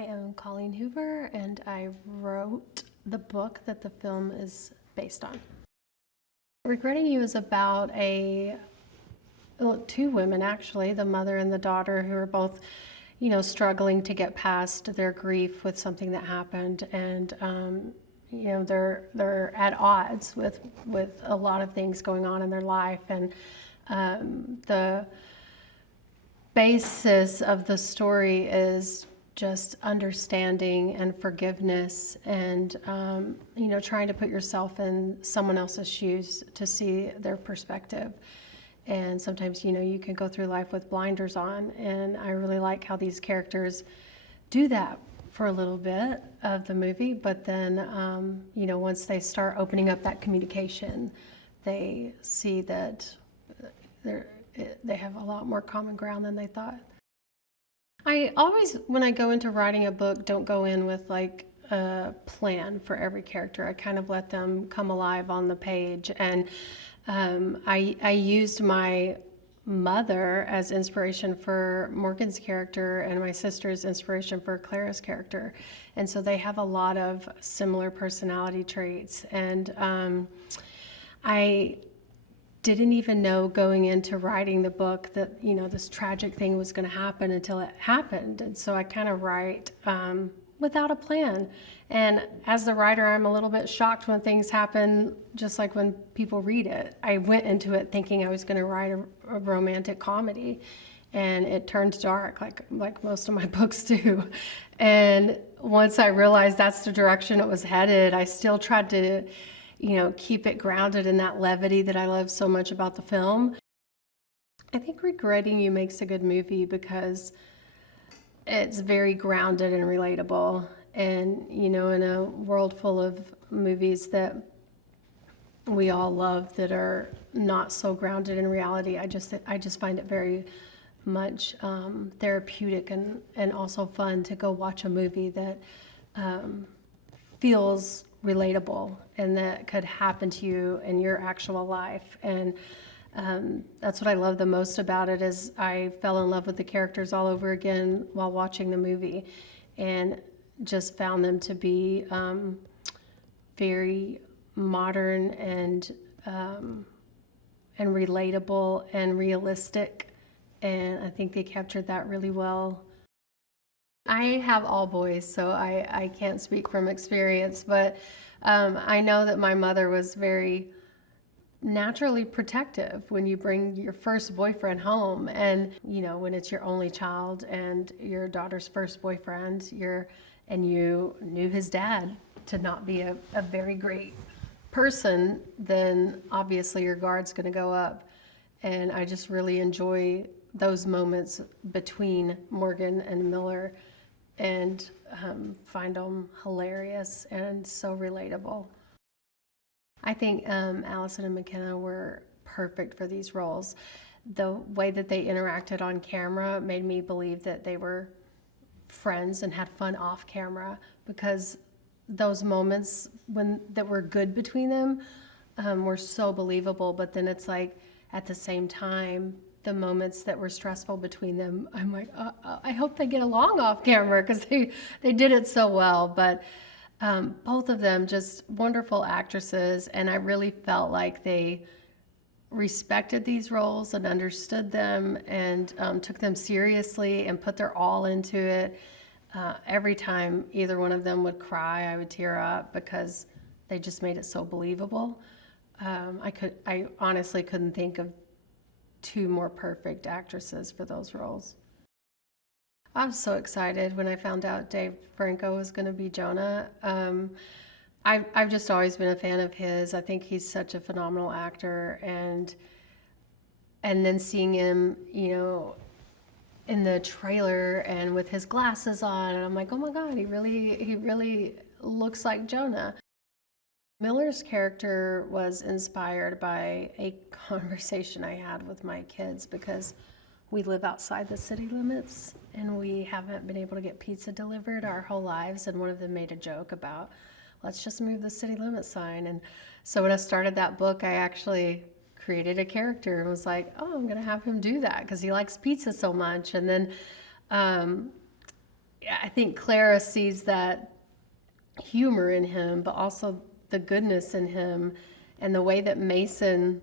I am Colleen Hoover, and I wrote the book that the film is based on. Regretting You is about two women, actually, the mother and the daughter, who are both, struggling to get past their grief with something that happened, and they're at odds with a lot of things going on in their life, and the basis of the story is just understanding and forgiveness, and trying to put yourself in someone else's shoes to see their perspective. And sometimes you can go through life with blinders on, and I really like how these characters do that for a little bit of the movie, but then once they start opening up that communication, they see that they have a lot more common ground than they thought. I always, when I go into writing a book, don't go in with like a plan for every character. I kind of let them come alive on the page. And I used my mother as inspiration for Morgan's character, and my sister as inspiration for Clara's character. And so they have a lot of similar personality traits. And I didn't even know going into writing the book that this tragic thing was going to happen until it happened. And so I kind of write without a plan. And as the writer, I'm a little bit shocked when things happen, just like when people read it. I went into it thinking I was going to write a romantic comedy, and it turned dark, like most of my books do. And once I realized that's the direction it was headed, I still tried to keep it grounded in that levity that I love so much about the film. I think Regretting You makes a good movie because it's very grounded and relatable. And, in a world full of movies that we all love that are not so grounded in reality, I just find it very much therapeutic and also fun to go watch a movie that feels relatable and that could happen to you in your actual life. And that's what I love the most about it, is I fell in love with the characters all over again while watching the movie, and just found them to be very modern and relatable and realistic, and I think they captured that really well. I have all boys, so I can't speak from experience, but I know that my mother was very naturally protective when you bring your first boyfriend home, and when it's your only child and your daughter's first boyfriend, and you knew his dad to not be a very great person, then obviously your guard's going to go up. And I just really enjoy those moments between Morgan and Miller, and find them hilarious and so relatable. I think Allison and Mckenna were perfect for these roles. The way that they interacted on camera made me believe that they were friends and had fun off camera, because those moments that were good between them were so believable. But then it's like, at the same time, the moments that were stressful between them, I'm like, I hope they get along off camera, because they did it so well. But both of them just wonderful actresses, and I really felt like they respected these roles and understood them, and took them seriously and put their all into it. Every time either one of them would cry, I would tear up, because they just made it so believable. I honestly couldn't think of two more perfect actresses for those roles. I was so excited when I found out Dave Franco was going to be Jonah. I've just always been a fan of his. I think he's such a phenomenal actor, and then seeing him, in the trailer and with his glasses on, and I'm like, oh my God, he really looks like Jonah. Miller's character was inspired by a conversation I had with my kids, because we live outside the city limits and we haven't been able to get pizza delivered our whole lives. And one of them made a joke about, let's just move the city limit sign. And so when I started that book, I actually created a character and was like, oh, I'm gonna have him do that because he likes pizza so much. And then I think Clara sees that humor in him, but also the goodness in him, and the way that Mason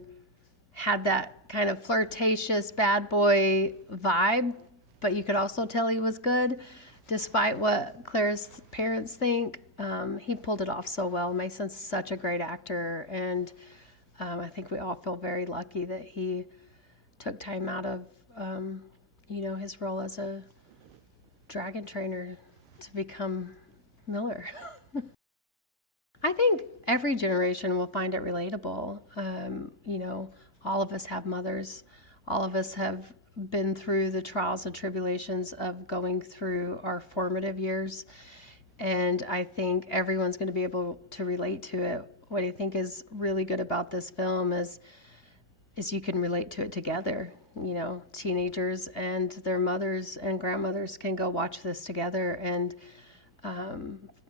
had that kind of flirtatious bad boy vibe, but you could also tell he was good, despite what Clara's parents think. He pulled it off so well. Mason's such a great actor, and I think we all feel very lucky that he took time out of, his role as a dragon trainer to become Miller. I think every generation will find it relatable. All of us have mothers. All of us have been through the trials and tribulations of going through our formative years. And I think everyone's going to be able to relate to it. What I think is really good about this film is you can relate to it together. Teenagers and their mothers and grandmothers can go watch this together and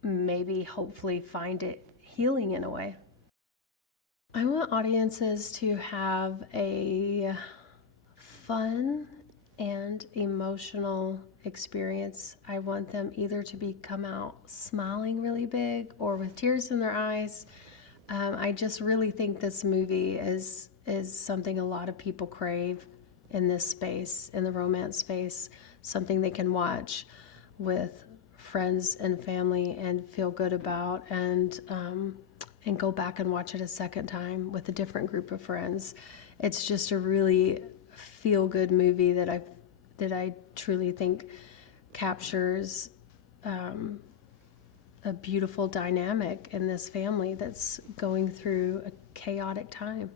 maybe hopefully find it healing in a way. I want audiences to have a fun and emotional experience. I want them either to come out smiling really big or with tears in their eyes. I just really think this movie is something a lot of people crave in this space, in the romance space, something they can watch with friends and family and feel good about, and go back and watch it a second time with a different group of friends. It's just a really feel-good movie that I truly think captures a beautiful dynamic in this family that's going through a chaotic time.